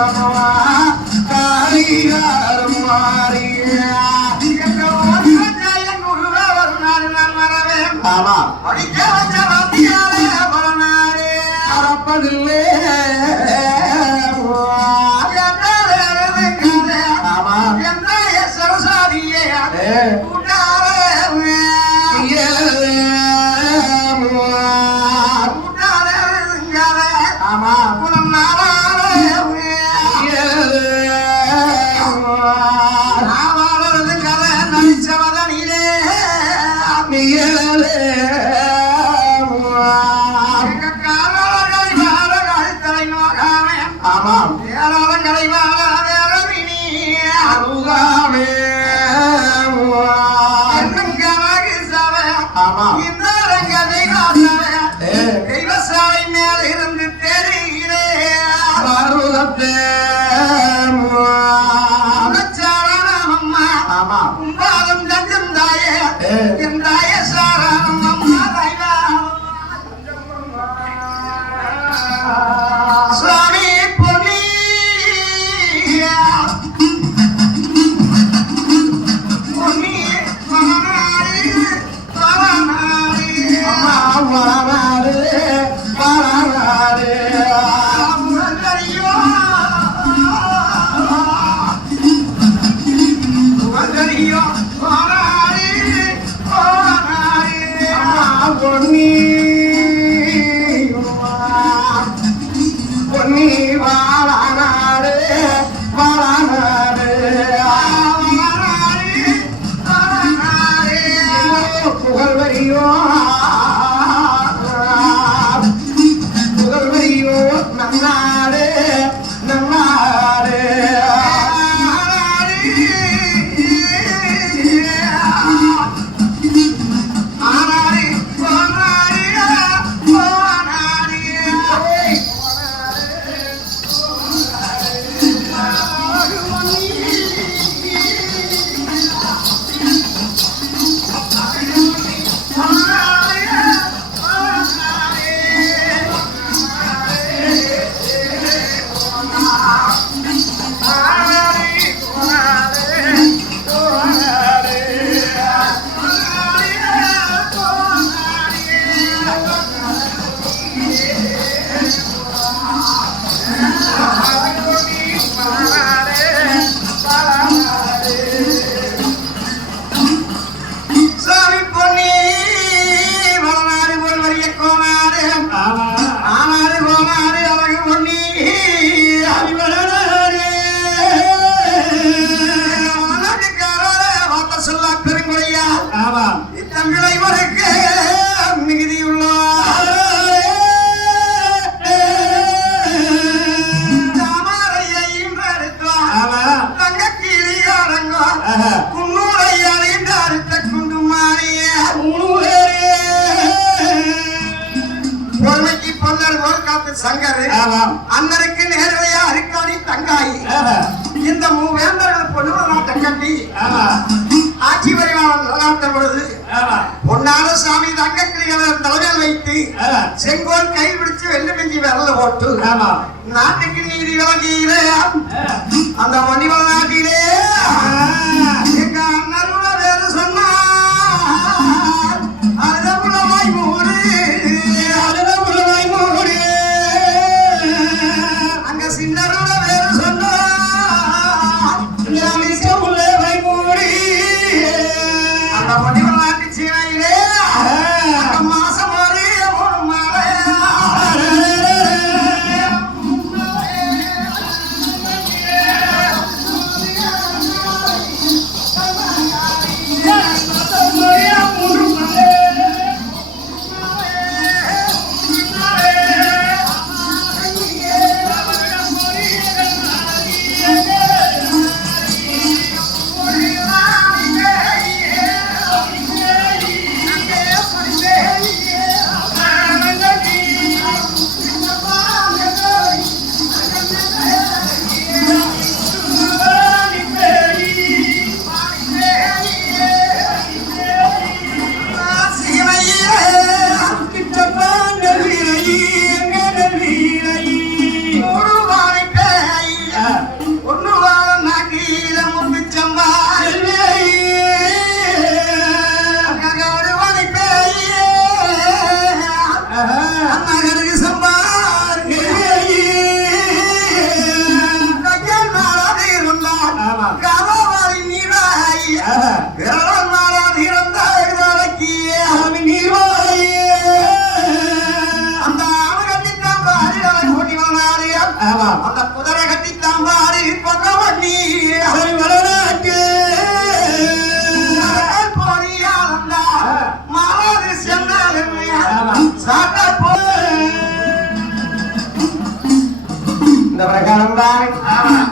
ராமவா காரியார் மாறியா? ஆமா. ஆமாம். பேராளங்களைவான வேறவினி அருகாவே. ஐயா ஆராயே ஆராயே பொன்னி.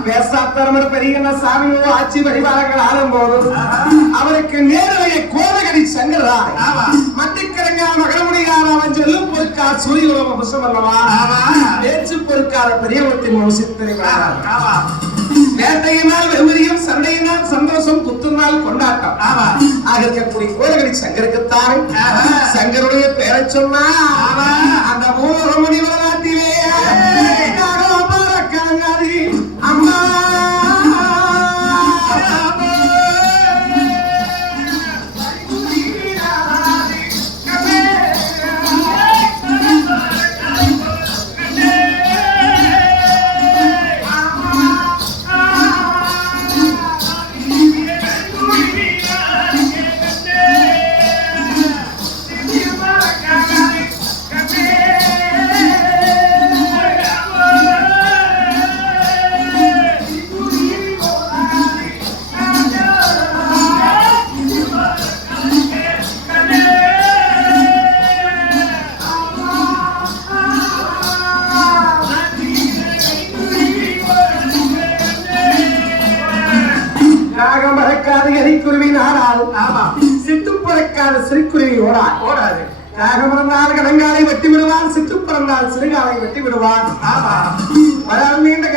பேசாத்தரமர் பெரிய சாமி ஆட்சி பரிவாரங்கள் ஆளும்போது அவருக்கு நேரலைய கோலகடி சங்கராய். மட்டிக்கிழங்கா மகளமுடியார் அவன் சொல்லும் பொருட்கார் சூரியகுலம் வம்சம் அல்லவா பேச்சு பொருட்கார பெரியவத்தின் வம்சத்தினை வேட்டையினால் வெகுமதியும் சண்டையினால் சந்தோஷம் குத்துனால் கொண்டாட்டம். ஆக இருக்கக்கூடிய கோலகடி சங்கருக்குத்தான் சங்கருடைய பெயரை சொன்னா அந்த மூலமணி வரலாற்றிலே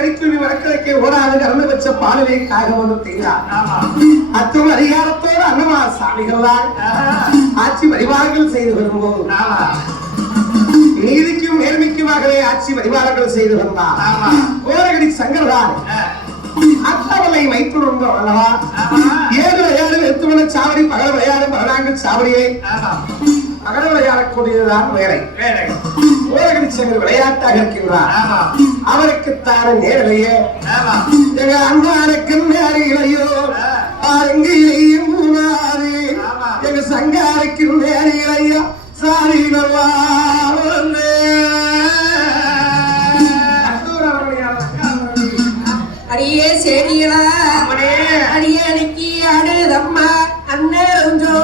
வடக்கிழக்கே ஓடாது கறந்து வச்ச பாலிலே ஒன்று தீரார் அத்தும் அதிகாரத்தோடு அன்னமா சாமிகளால் ஆட்சி பரிவாரங்கள் செய்து வரும்போது. நீதிக்கும் நேர்மைக்குமாகவே ஆட்சி பரிவாரங்கள் செய்து வந்தார். கோரகடி சங்கர்தான் அத்தவளை அல்லவா? ஏழு சாவடி பகல் சாவடியை பகல் விளையாடக்கூடியதுதான் வேலை. கோரகடி சங்கர் விளையாட்டாக இருக்கின்றார். அவருக்கு தான நேரிலேயே. எங்க அம்மானுக்கு நேரிலையோ. அருங்கிலையும் எங்க சங்காருக்கு நேரிலையோ. சாரி நல்லா அடியே செடிகளா அடியே அன்னைக்கு அழுதம்மா அண்ணருஞ்சோ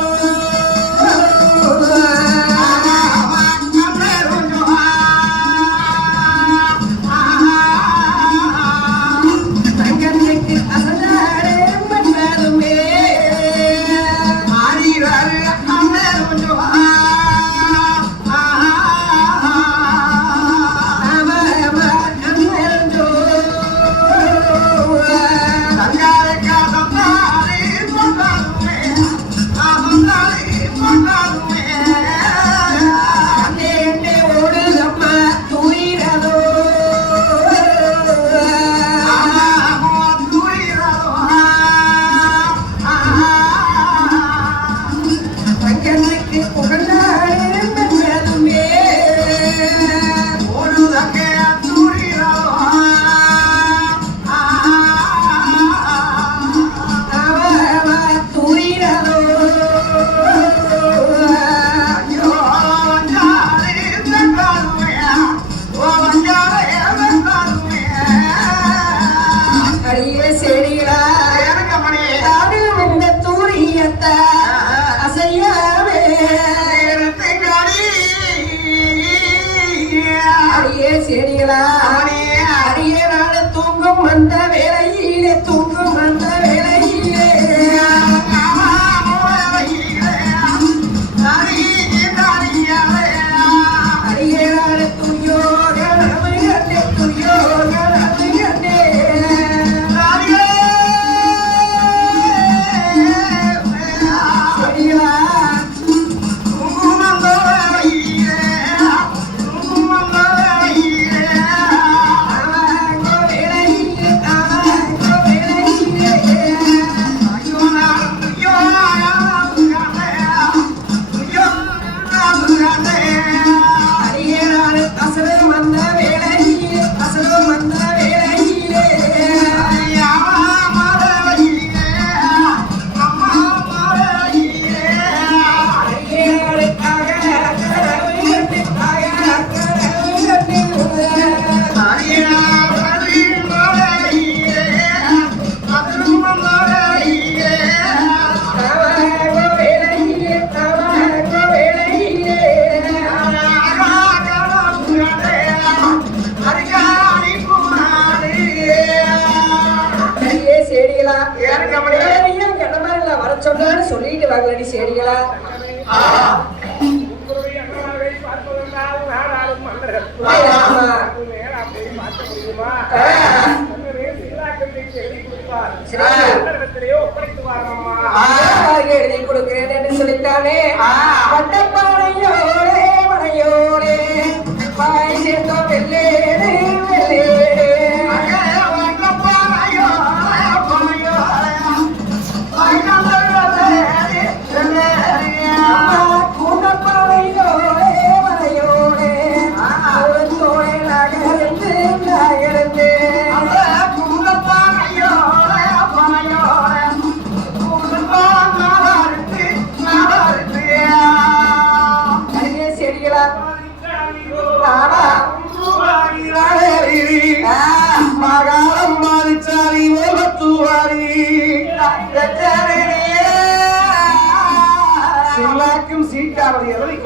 எழுதி கொடுக்கிறேன் என்று சொல்லித்தானே ஆ.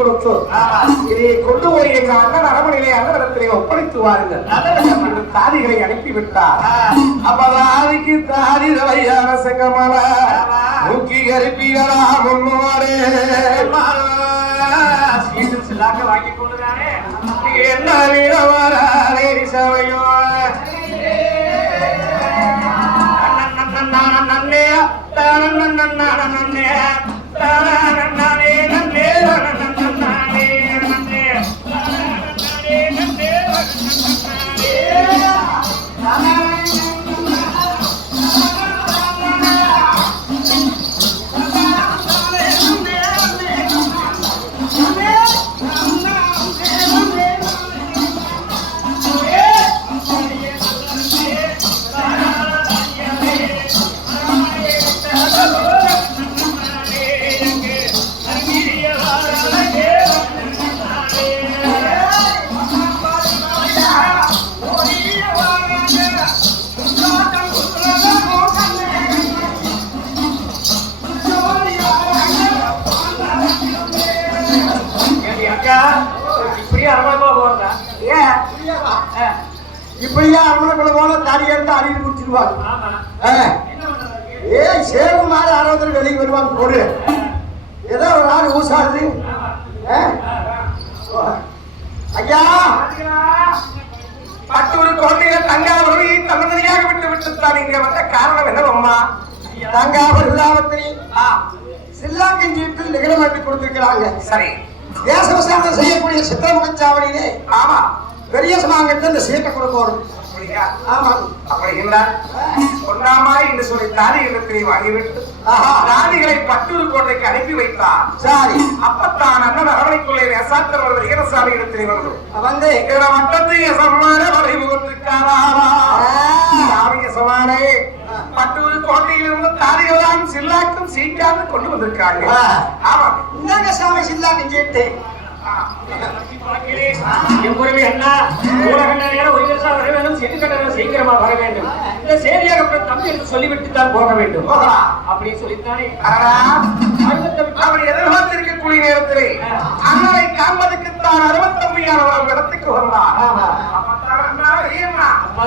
சீட்டாவது எழுதி கொடுத்து இதை கொண்டு போய் எங்க அண்ணன் அரமனையிலே அண்ணனிடத்திலே ஒப்படைத்து வாருங்கள் தாதிகளை அனுப்பிவிட்டார் அப்பதாதிக்கு தாதி தலையான செங்கமல முக்கி கருப்பிகளா முன்னோடே வாங்கி கொண்டுதானே என்ன வீரவரே சபையோ இப்படியா அவனுக்குள்ள போன எடுத்து அடியில் குடிச்சிருவாங்க ஏய் சேவு மாறு அறுபது வெளியே வருவாங்க போடு. ஏதோ ஒரு நாள் ஊசாடுது ஆ? ஐயா. பட்டூர் கோட்டையில தங்காவரி தன்னந்தனியாக விட்டு விட்டுத்தான் இங்க வந்த காரணம் என்னவம்மா? தங்காவூர் இல்லாமத்திரி சில்லாக்கஞ்சீட்டில் நிகழமாட்டி கொடுத்திருக்கிறாங்க. சரி. தேச விசாரணை செய்யக்கூடிய சித்திரமுகச்சாவடியிலே ஆமா. பெரிய சமாங்கத்தை இந்த சீட்டை கொடுக்கணும் ஆமா. அப்படி என்றால் என்று சொல்லி தாதி இடத்திலே வாங்கிவிட்டு தாதிகளை பட்டூர் கோட்டைக்கு அனுப்பி வைத்தார். சரி. அப்பத்தான் அண்ணன் அரவணைக்குள்ளே ரசாத்தர் வருவது ஈரசாமி இடத்திலே வந்து. வந்து எங்கிற மட்டத்து சம்மான வரை முகத்துக்காரா சாமிய சமானே பட்டூர் கோட்டையிலிருந்து தாதிகளாம் சில்லாக்கும் சீட்டாக கொண்டு வந்திருக்காங்க ஆமா இந்தாங்க சாமி சில்லாக்கும் சீட்டு. அண்ணா ஒரு வருஷம் வர வேண்டும் செட்டுக்கட்டணம் சீக்கிரமா வர வேண்டும் இந்த செய்தியாக அப்புறம் தம்பி என்று சொல்லிவிட்டு தான் போக வேண்டும் போகலாம். சொல்லித்தானே அடடா, எதிர்பார்த்திருக்கக்கூடிய நேரத்திலே அண்ணனை காண்பதற்குத்தான் அறுபத்தம்பியானவர் இடத்துக்கு வந்தார் அப்பத்தான் அண்ணா, ஏம்மா? அப்பா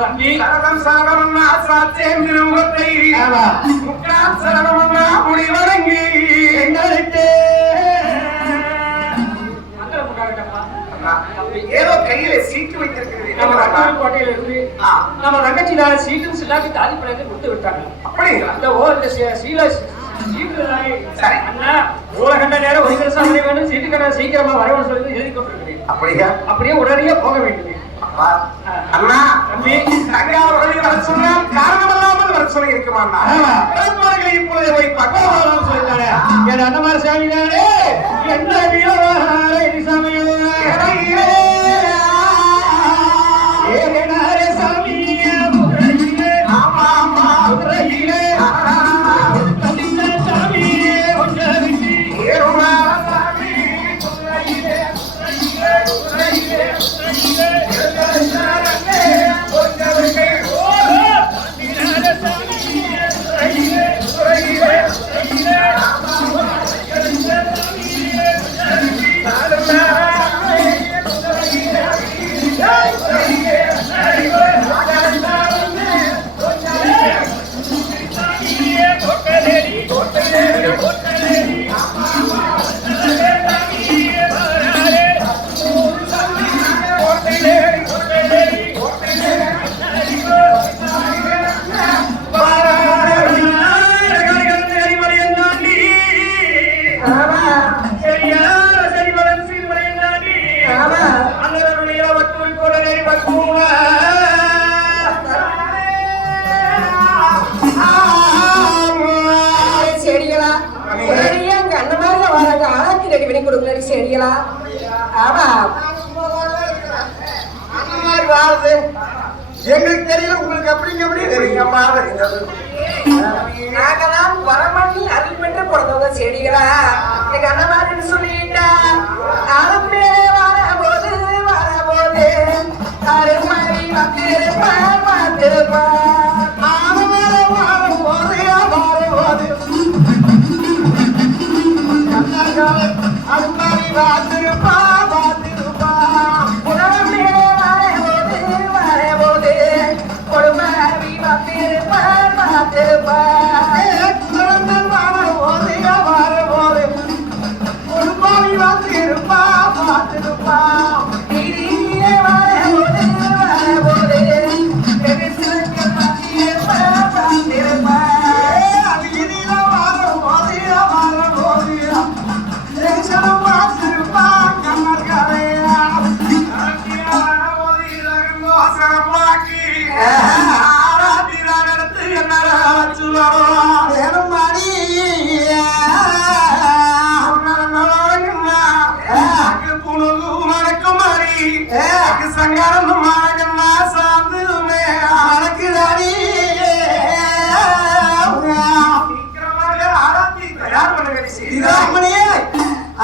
முக்கலாம் சரணம் வைத்திருக்கிறது நம்ம ரங்கச்சினால சீட்டும் சில்லாக்கி தாலி பழத்தை கொடுத்து விட்டாங்க. அப்படிங்களா அந்த ஓ இந்த சீல சீக்கிரமா வரணும்னு சொல்லி எழுதி கொண்டிருக்கிறேன் அப்படியா? அப்படியே உடனடியே போக வேண்டும் அண்ணா தம்பி. தங்காவரதி வர சொன்னால் காரணமில்லாமல் வர சொல்லி இருக்குமாண்ணா இப்பொழுது போய் பக்கவாதம் சொல்லிட்டாரே என் அண்ணமார சாமி என்ன சமயம்? செடிகளா ஆனா அந்த மாதிரி வாழுது எங்களுக்கு தெரியும் உங்களுக்கு அப்படிங்க அப்படி தெரியுங்கம்மா நாங்கெல்லாம் வரமணி அருள் பெற்று பிறந்தவங்க செடிகளா? எனக்கு அந்த மாதிரி சொல்லிட்டா அருள் மேலே வரபோது வரபோது அருள்மணி வந்திருப்பார் வந்திருப்பார் Yeah. Bye.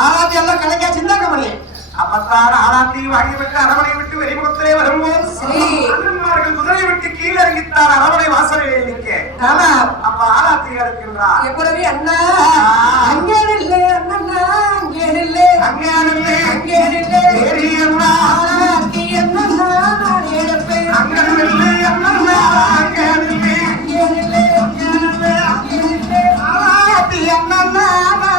ஆராத்தி எல்லாம் கணக்கா சின்ன கமணி அப்பத்தான் ஆராத்தி வாங்கி விட்டு அரவணை விட்டு வெளிமுகத்திலே வரும்போது. அண்ணன்மார்கள் குதிரை விட்டு கீழே இறங்கித்தார் அரவணை வாசலில் நிற்க அப்ப ஆராத்தி எடுக்கின்றார் எப்பொழுது அண்ணா? அங்கே நில்லு அண்ணா அங்கே நில்லு அங்கே நில்லு. அங்கே ஏறி அண்ணா. ஆராத்தி அண்ணா அங்கே நில்லு, அண்ணா. அங்கே Mama. na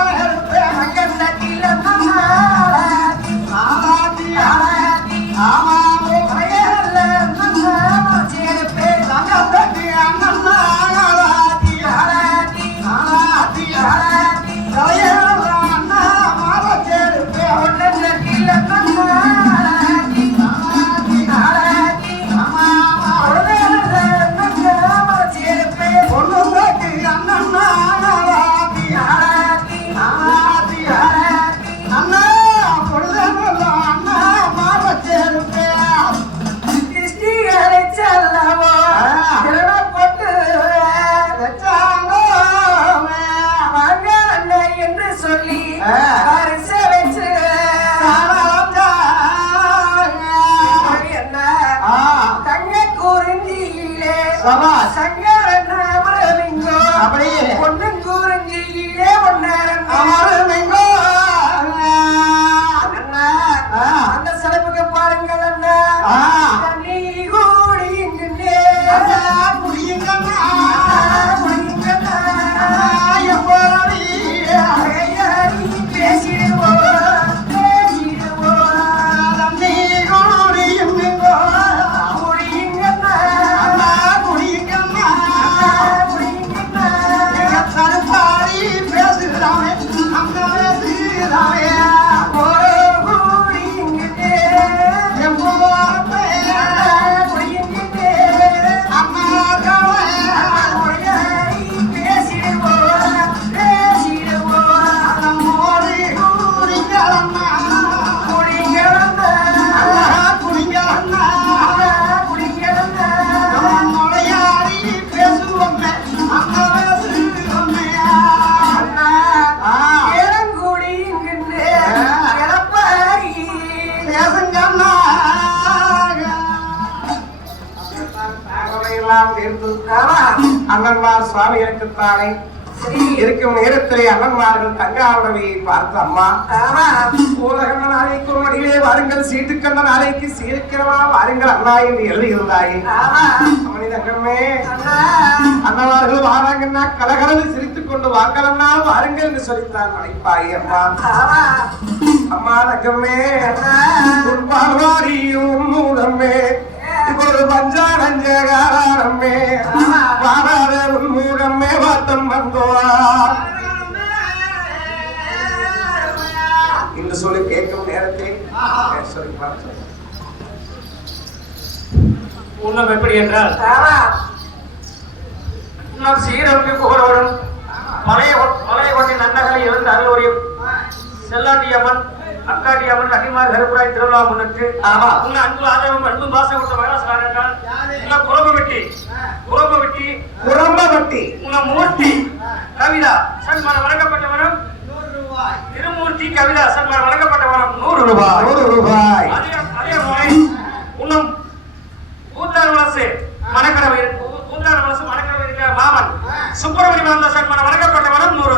அண்ணன்மார் சுவாமிகளுக்குத்தானே சரி. இருக்கும் நேரத்திலே அண்ணன்மார்கள் தங்காவுடவையை பார்த்து அம்மா ஆமா. பூலகண்ண நாளைக்கு அடியிலே வாருங்கள் சீட்டுக்கண்ண நாளைக்கு சீர்க்கிறவா வாருங்கள் அண்ணா என்று எழுதியிருந்தாயே. மனிதங்கமே அண்ணா. அண்ணவார்கள் வாராங்கன்னா கலகலன்னு சிரித்துக் கொண்டு வாங்கலன்னா வாருங்கள் என்று சொல்லித்தான் அழைப்பாய் அம்மா. அம்மா நகமே. பார்வாரியும் மூடமே ஒரு பஞ்சாரஞ்சகாரமே உன்னம் எப்படி என்றால். நம் சீரருக்கு புகழோடும் மலைய மலைய கொண்டி நன்னகளை இருந்து அருள் செல்லாண்டி அம்மன் அக்காடி அம்மன் அடிமார் கருப்புராய் திருவிழா முன்னிட்டு ஆமா. உங்க அன்பு ஆதரவும் அன்பும் பாசம் கொடுத்த மகராசனார் என்றால் உங்க குழம்பு வெட்டி குழம்பு வெட்டி குரம்பவட்டி உங்க மூர்த்தி கவிதா சன்மானம் வழங்கப்பட்டவரும் திருமூர்த்தி கவிதா சன்மானம் வழங்கப்பட்டவரும் நூறு ரூபாய். நூறு ரூபாய். அதே முறை இன்னும் கூத்தார் வலசு மணக்கடவை கூத்தார் வலசு மணக்கடவை மாமன். சுப்பிரமணிய வழங்கப்பட்டவரும் நூறு ரூபாய் நூறு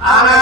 சன்மானம்